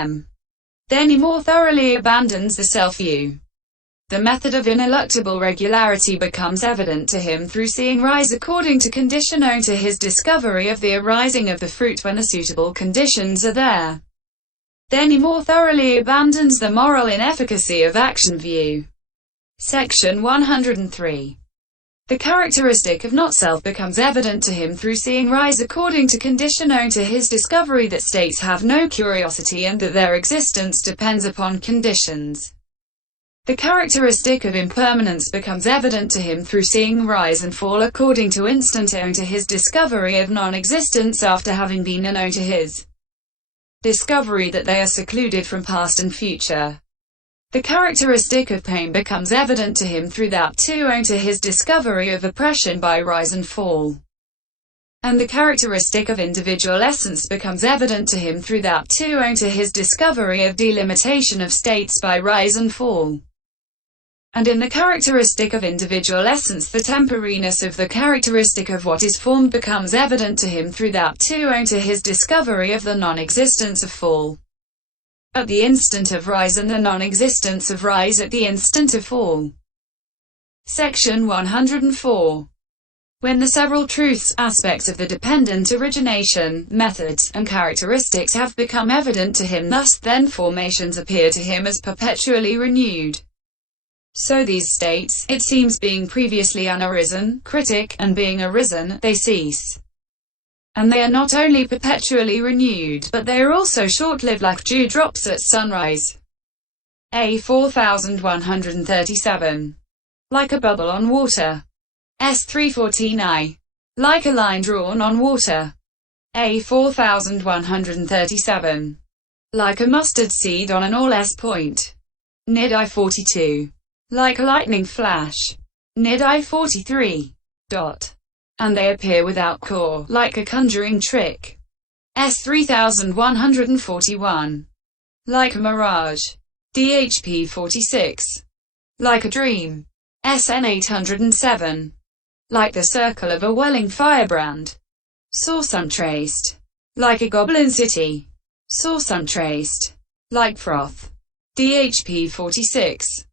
them. Then he more thoroughly abandons the self-view. The method of ineluctable regularity becomes evident to him through seeing rise according to condition owing to his discovery of the arising of the fruit when the suitable conditions are there. Then he more thoroughly abandons the moral inefficacy of action view. Section 103. The characteristic of not-self becomes evident to him through seeing rise according to condition owing to his discovery that states have no curiosity and that their existence depends upon conditions. The characteristic of impermanence becomes evident to him through seeing rise and fall according to instant owing to his discovery of non-existence after having been known to his discovery that they are secluded from past and future. The characteristic of pain becomes evident to him through that too owing to his discovery of oppression by rise and fall. And the characteristic of individual essence becomes evident to him through that too owing to his discovery of delimitation of states by rise and fall. And in the characteristic of individual essence, the temporariness of the characteristic of what is formed becomes evident to him through that too owing to his discovery of the non-existence of fall at the instant of rise and the non-existence of rise at the instant of fall. Section 104. When the several truths, aspects of the dependent origination, methods, and characteristics have become evident to him, thus, then formations appear to him as perpetually renewed. So these states, it seems, being previously unarisen, critic, and being arisen, they cease. And they are not only perpetually renewed, but they are also short-lived like dewdrops at sunrise. A 4137. Like a bubble on water. S 314I. Like a line drawn on water. A 4137. Like a mustard seed on an all-S point. Nid I 42. Like a lightning flash. Nid I 43. And they appear without core, like a conjuring trick. S 3141. Like a mirage. DHP 46. Like a dream. SN 807. Like the circle of a welling firebrand. Source untraced. Like a goblin city. Source untraced. Like froth. DHP 46.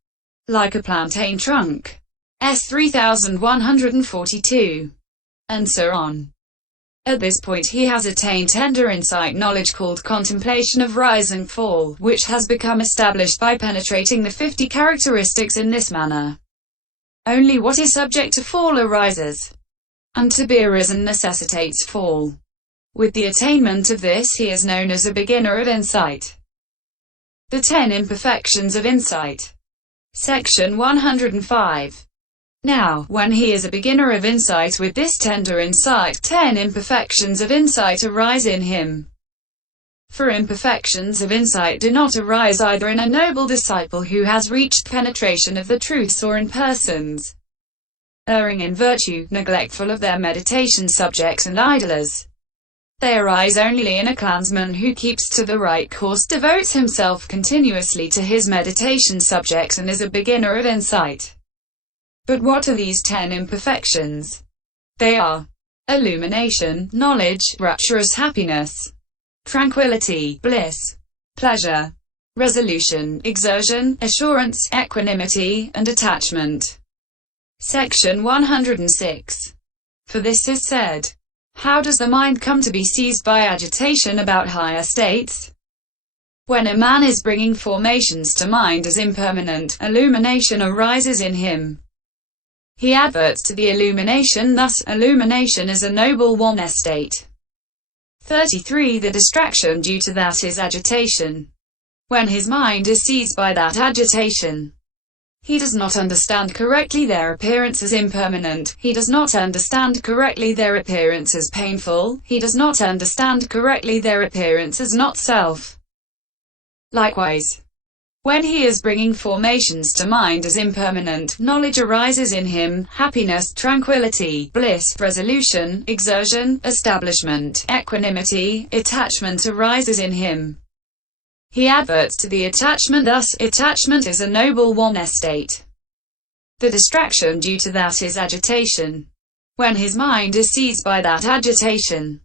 Like a plantain trunk. S 3142. And so on. At this point he has attained tender insight knowledge called contemplation of rise and fall, which has become established by penetrating the 50 characteristics in this manner. Only what is subject to fall arises, and to be arisen necessitates fall. With the attainment of this he is known as a beginner of insight. The 10 imperfections of insight. Section 105. Now, when he is a beginner of insight with this tender insight, 10 imperfections of insight arise in him. For imperfections of insight do not arise either in a noble disciple who has reached penetration of the truths or in persons erring in virtue, neglectful of their meditation subjects and idlers. They arise only in a clansman who keeps to the right course, devotes himself continuously to his meditation subjects and is a beginner of insight. But what are these 10 imperfections? They are illumination, knowledge, rapturous happiness, tranquility, bliss, pleasure, resolution, exertion, assurance, equanimity, and attachment. Section 106. For this is said, how does the mind come to be seized by agitation about higher states? When a man is bringing formations to mind as impermanent, illumination arises in him. He adverts to the illumination, thus, illumination is a noble oneness state. 33. The distraction due to that is agitation. When his mind is seized by that agitation, he does not understand correctly their appearance as impermanent, he does not understand correctly their appearance as painful, he does not understand correctly their appearance as not self. Likewise, when he is bringing formations to mind as impermanent, knowledge arises in him, happiness, tranquility, bliss, resolution, exertion, establishment, equanimity, attachment arises in him. He adverts to the attachment, thus, attachment is a noble oneness state. The distraction due to that is agitation. When his mind is seized by that agitation,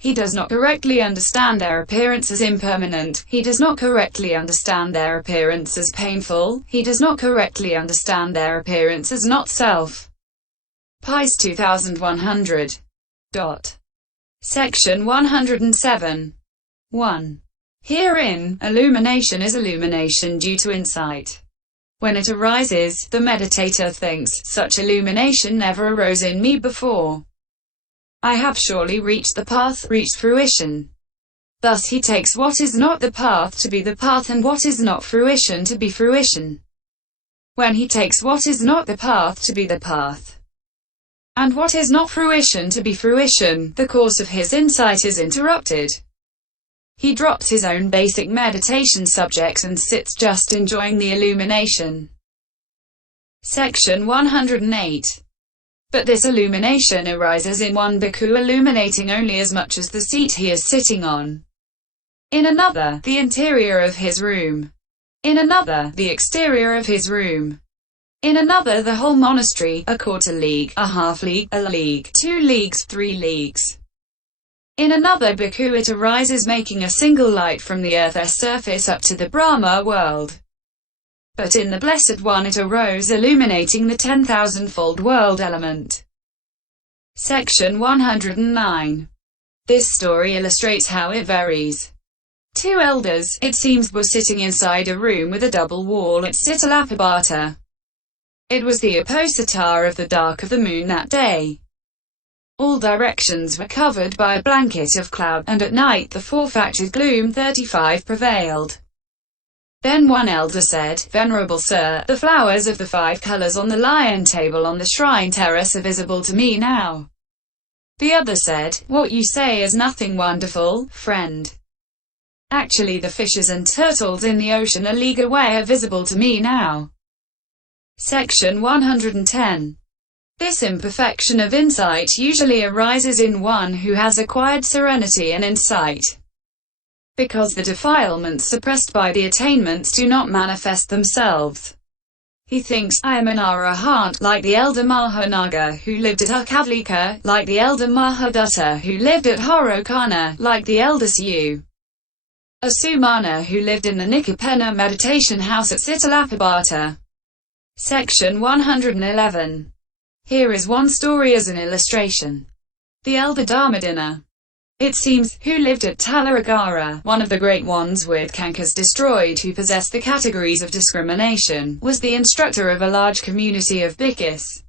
He does not correctly understand their appearance as impermanent. He does not correctly understand their appearance as painful. He does not correctly understand their appearance as not self. Pies 2100. Section 107. 1. Herein, illumination is illumination due to insight. When it arises, the meditator thinks, such illumination never arose in me before. I have surely reached the path, reached fruition. Thus he takes what is not the path to be the path and what is not fruition to be fruition. When he takes what is not the path to be the path, and what is not fruition to be fruition, the course of his insight is interrupted. He drops his own basic meditation subject and sits just enjoying the illumination. Section 108. But this illumination arises in one bhikkhu illuminating only as much as the seat he is sitting on. In another, the interior of his room. In another, the exterior of his room. In another, the whole monastery, a quarter league, a half league, a league, 2 leagues, 3 leagues. In another bhikkhu it arises making a single light from the earth's surface up to the Brahma world. But in the Blessed One it arose illuminating the 10,000-fold world element. Section 109. This story illustrates how it varies. 2 elders, it seems, were sitting inside a room with a double wall at Sitalapabhata. It was the apposita of the dark of the moon that day. All directions were covered by a blanket of cloud, and at night the four-factored gloom 35 prevailed. Then one elder said, "Venerable sir, the flowers of the 5 colors on the lion table on the shrine terrace are visible to me now." The other said, "What you say is nothing wonderful, friend. Actually the fishes and turtles in the ocean a league away are visible to me now." Section 110. This imperfection of insight usually arises in one who has acquired serenity and insight, because the defilements suppressed by the attainments do not manifest themselves. He thinks, I am an arahant, like the elder Mahanaga who lived at Akavalika, like the elder Mahadatta who lived at Horokana, like the elder Su Asumana who lived in the Nikapena meditation house at Sitalapabhata. Section 111. Here is one story as an illustration. The elder Dharmadina, it seems, who lived at Talaragara, one of the great ones with Kankas destroyed who possessed the categories of discrimination, was the instructor of a large community of bhikkhus.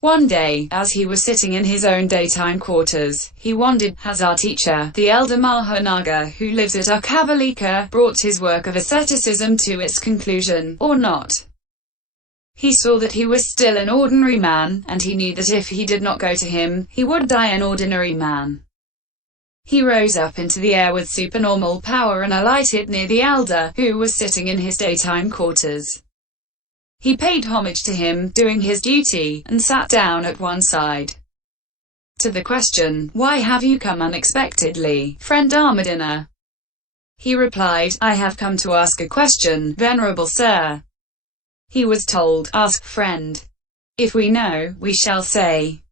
One day, as he was sitting in his own daytime quarters, he wondered, has our teacher, the elder Mahanaga who lives at Akavalika, brought his work of asceticism to its conclusion, or not? He saw that he was still an ordinary man, and he knew that if he did not go to him, he would die an ordinary man. He rose up into the air with supernormal power and alighted near the elder, who was sitting in his daytime quarters. He paid homage to him, doing his duty, and sat down at one side. To the question, "Why have you come unexpectedly, friend Dharmadina?" he replied, "I have come to ask a question, venerable sir." He was told, "Ask, friend. If we know, we shall say."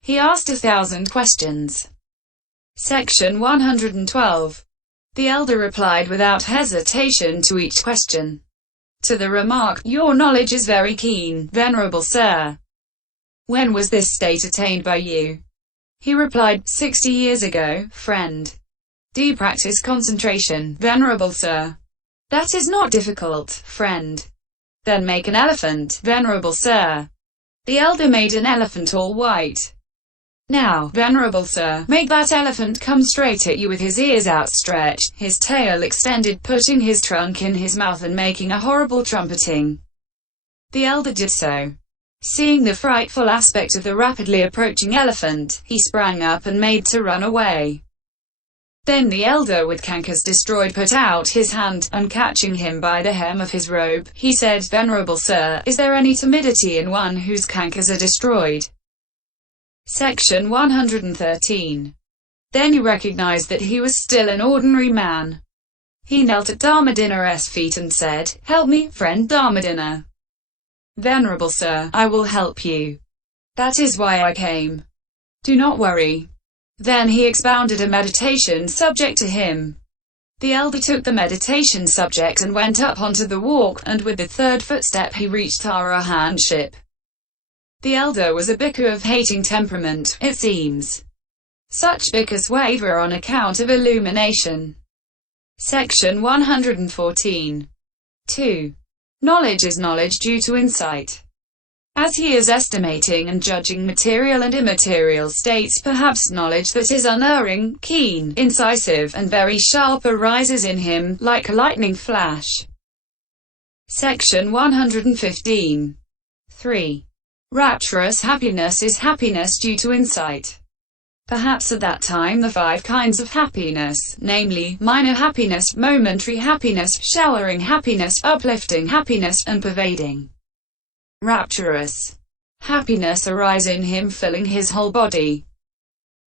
He asked 1,000 questions. Section 112. The elder replied without hesitation to each question. To the remark, "Your knowledge is very keen, venerable sir. When was this state attained by you?" He replied, 60 years ago, friend. Do you practice concentration, venerable sir? That is not difficult, friend. Then make an elephant, venerable sir. The elder made an elephant all white. Now, venerable sir, make that elephant come straight at you with his ears outstretched, his tail extended, putting his trunk in his mouth and making a horrible trumpeting. The elder did so. Seeing the frightful aspect of the rapidly approaching elephant, he sprang up and made to run away. Then the elder with Kankas destroyed put out his hand, and catching him by the hem of his robe, he said, "Venerable sir, is there any timidity in one whose Kankas are destroyed?" Section 113. Then he recognized that he was still an ordinary man. He knelt at Dharmadina's feet and said, "Help me, friend Dharmadina." "Venerable sir, I will help you. That is why I came." Do not worry. Then he expounded a meditation subject to him. The elder took the meditation subject and went up onto the walk, and with the third footstep he reached arahantship. The elder was a bhikkhu of hating temperament, it seems. Such bhikkhus waver on account of illumination. Section 114. 2. Knowledge is knowledge due to insight. As he is estimating and judging material and immaterial states, perhaps knowledge that is unerring, keen, incisive, and very sharp arises in him, like a lightning flash. Section 115. 3. Rapturous happiness is happiness due to insight. Perhaps at that time the 5 kinds of happiness, namely, minor happiness, momentary happiness, showering happiness, uplifting happiness, and pervading rapturous happiness arise in him, filling his whole body.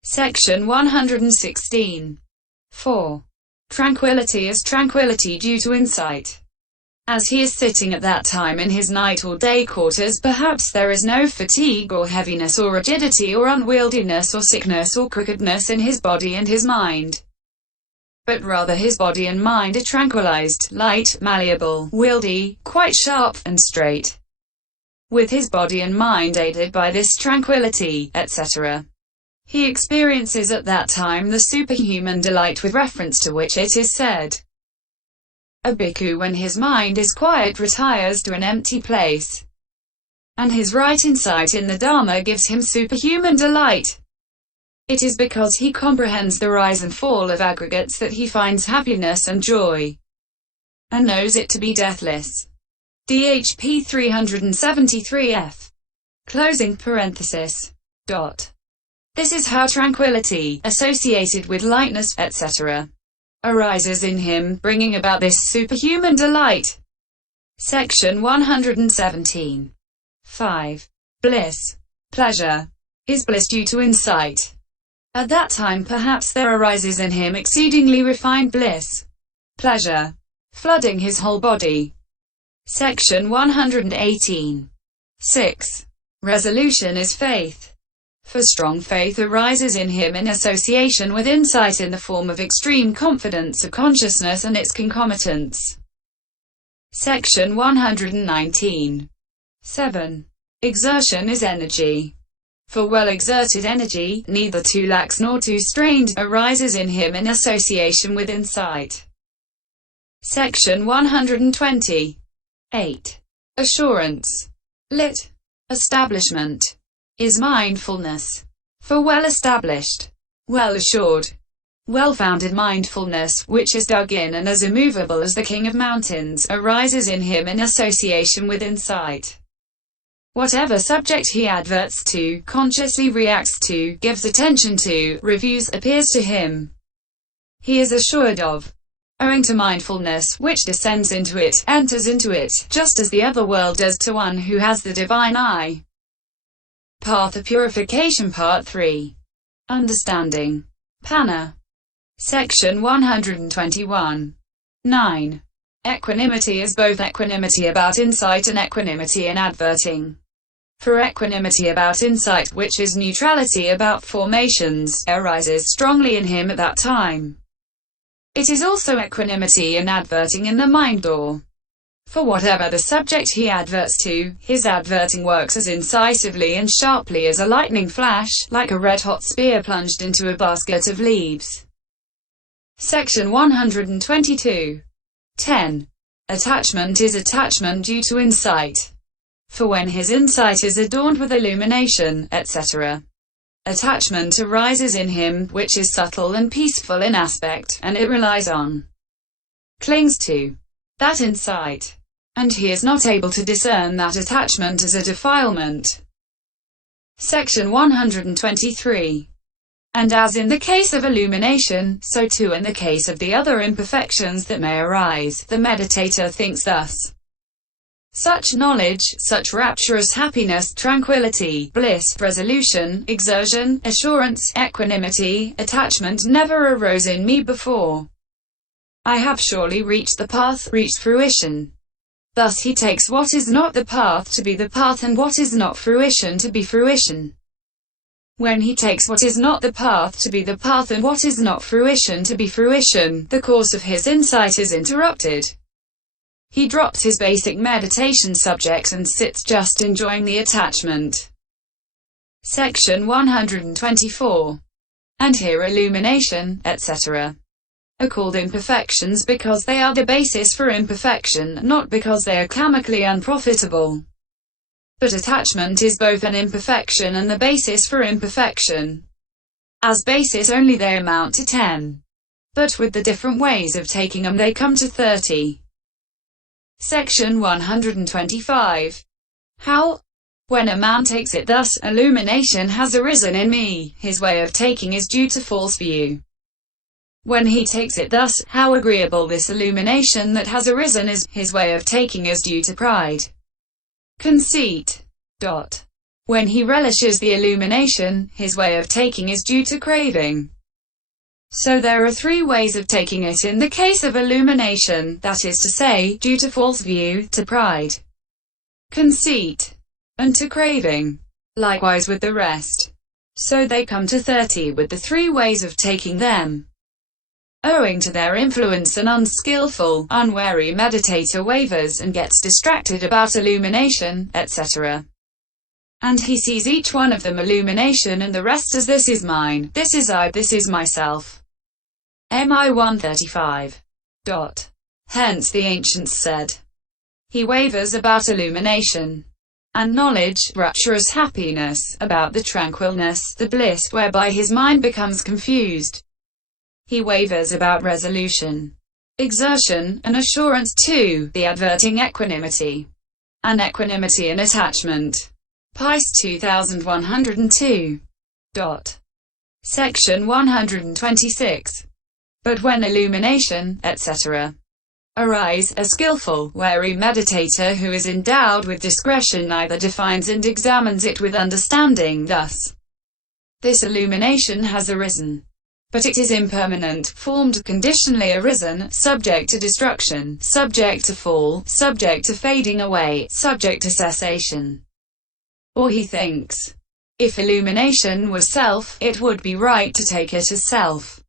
Section 116. 4. Tranquility is tranquility due to insight. As he is sitting at that time in his night or day quarters, perhaps there is no fatigue or heaviness or rigidity or unwieldiness or sickness or crookedness in his body and his mind. But rather his body and mind are tranquilized, light, malleable, wieldy, quite sharp, and straight. With his body and mind aided by this tranquility, etc., he experiences at that time the superhuman delight with reference to which it is said, a bhikkhu when his mind is quiet retires to an empty place, and his right insight in the Dharma gives him superhuman delight. It is because he comprehends the rise and fall of aggregates that he finds happiness and joy, and knows it to be deathless. DHP 373F. Closing parenthesis. This is how tranquility, associated with lightness, etc., arises in him, bringing about this superhuman delight. Section 117. 5. Bliss. Pleasure is bliss due to insight. At that time perhaps there arises in him exceedingly refined bliss, pleasure, flooding his whole body. Section 118. 6. Resolution is faith. For strong faith arises in him in association with insight in the form of extreme confidence of consciousness and its concomitants. Section 119. 7. Exertion is energy. For well-exerted energy, neither too lax nor too strained, arises in him in association with insight. Section 120. 8. Assurance. Lit. Establishment. Is mindfulness. For well-established, well-assured, well-founded mindfulness, which is dug in and as immovable as the king of mountains, arises in him in association with insight. Whatever subject he adverts to, consciously reacts to, gives attention to, reviews, appears to him, he is assured of, owing to mindfulness, which descends into it, enters into it, just as the other world does to one who has the divine eye. Path of Purification Part 3. Understanding. Panna. Section 121. 9. Equanimity is both equanimity about insight and equanimity in adverting. For equanimity about insight, which is neutrality about formations, arises strongly in him at that time. It is also equanimity in adverting in the mind door. For whatever the subject he adverts to, his adverting works as incisively and sharply as a lightning flash, like a red-hot spear plunged into a basket of leaves. Section 122. 10. Attachment is attachment due to insight. For when his insight is adorned with illumination, etc., attachment arises in him, which is subtle and peaceful in aspect, and it relies on, clings to, that insight, and he is not able to discern that attachment as a defilement. Section 123. And as in the case of illumination, so too in the case of the other imperfections that may arise, the meditator thinks thus. Such knowledge, such rapturous happiness, tranquility, bliss, resolution, exertion, assurance, equanimity, attachment never arose in me before. I have surely reached the path, reached fruition. Thus he takes what is not the path to be the path and what is not fruition to be fruition. When he takes what is not the path to be the path and what is not fruition to be fruition, the course of his insight is interrupted. He drops his basic meditation subject and sits just enjoying the attachment. Section 124. And here illumination, etc. are called imperfections because they are the basis for imperfection, not because they are karmically unprofitable. But attachment is both an imperfection and the basis for imperfection. As basis only they amount to 10. But with the different ways of taking them they come to 30. Section 125. How? When a man takes it thus, illumination has arisen in me, his way of taking is due to false view. When he takes it thus, how agreeable this illumination that has arisen is, his way of taking is due to pride. Conceit. When he relishes the illumination, his way of taking is due to craving. So there are three ways of taking it in the case of illumination, that is to say, due to false view, to pride, conceit, and to craving. Likewise with the rest. So they come to 30 with the three ways of taking them. Owing to their influence, an unskillful, unwary meditator wavers and gets distracted about illumination, etc. And he sees each one of them illumination and the rest as this is mine, this is I, this is myself. MI 135. Hence the ancients said, he wavers about illumination and knowledge, rapturous happiness, about the tranquilness, the bliss, whereby his mind becomes confused. He wavers about resolution, exertion, and assurance too, the adverting equanimity, and equanimity and attachment. Pice 2102. Section 126. But when illumination, etc. arise, a skillful, wary meditator who is endowed with discretion neither defines and examines it with understanding thus. This illumination has arisen. But it is impermanent, formed, conditionally arisen, subject to destruction, subject to fall, subject to fading away, subject to cessation. Or he thinks, if illumination was self, it would be right to take it as self.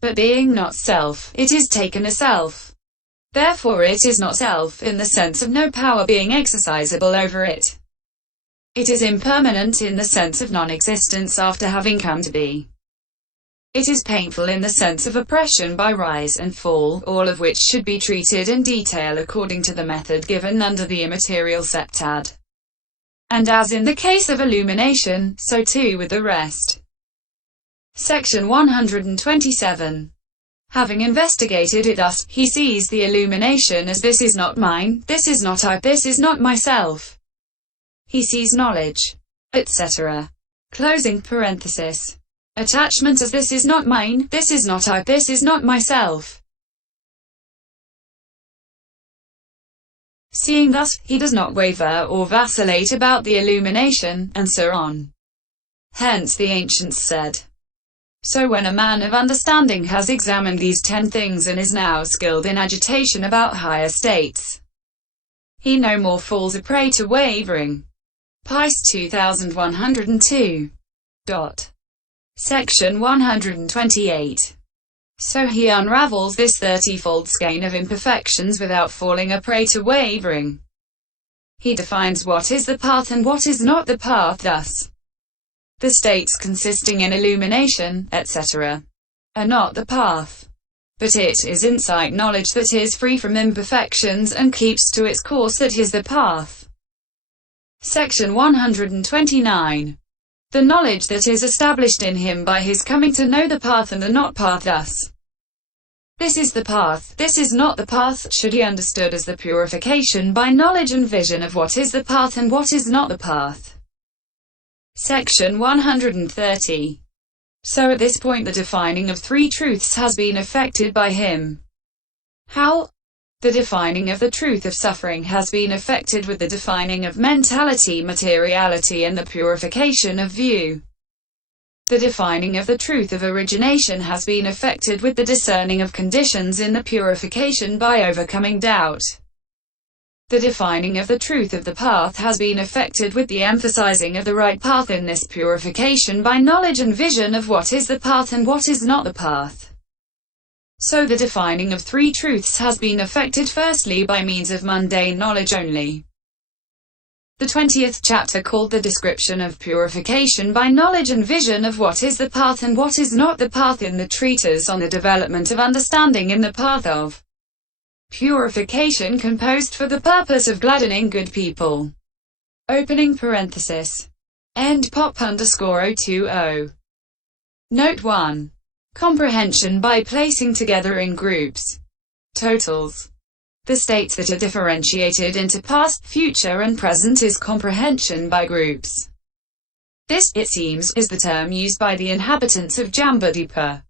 But being not self, it is taken as self. Therefore it is not self in the sense of no power being exercisable over it. It is impermanent in the sense of non-existence after having come to be. It is painful in the sense of oppression by rise and fall, all of which should be treated in detail according to the method given under the immaterial septad. And as in the case of illumination, so too with the rest. Section 127. Having investigated it thus, he sees the illumination as this is not mine, this is not I, this is not myself. He sees knowledge, etc. Closing parenthesis. Attachment as this is not mine, this is not I, this is not myself. Seeing thus, he does not waver or vacillate about the illumination, and so on. Hence the ancients said. So when a man of understanding has examined these 10 things and is now skilled in agitation about higher states, he no more falls a prey to wavering. Pice 2102. Section 128. So he unravels this 30-fold skein of imperfections without falling a prey to wavering. He defines what is the path and what is not the path thus. The states consisting in illumination, etc. are not the path. But it is insight knowledge that is free from imperfections and keeps to its course that is the path. Section 129. The knowledge that is established in him by his coming to know the path and the not path thus. This is the path, this is not the path, should be understood as the purification by knowledge and vision of what is the path and what is not the path. Section 130. So at this point the defining of three truths has been effected by him. How? The defining of the truth of suffering has been effected with the defining of mentality, materiality, and the purification of view. The defining of the truth of origination has been effected with the discerning of conditions in the purification by overcoming doubt. The defining of the truth of the path has been effected with the emphasizing of the right path in this purification by knowledge and vision of what is the path and what is not the path. So the defining of three truths has been effected firstly by means of mundane knowledge only. The 20th chapter, called the description of purification by knowledge and vision of what is the path and what is not the path in the treatise on the development of understanding in the path of purification, composed for the purpose of gladdening good people. Opening parenthesis. End pop _ 020. Note 1. Comprehension by placing together in groups. Totals. The states that are differentiated into past, future and present is comprehension by groups. This, it seems, is the term used by the inhabitants of Jambudvipa,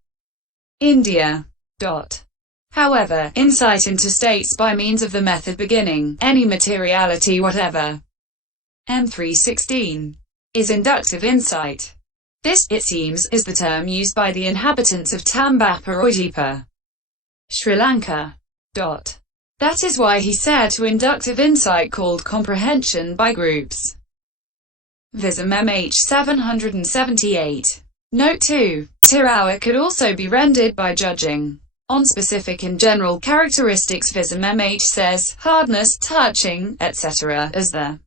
India. However, insight into states by means of the method beginning, any materiality whatever, M316, is inductive insight. This, it seems, is the term used by the inhabitants of Tambapa, Sri Lanka. That is why he said to inductive insight called comprehension by groups. Vism MH 778. Note 2. Tirawa could also be rendered by judging on specific and general characteristics. Vism MH says, hardness, touching, etc., as the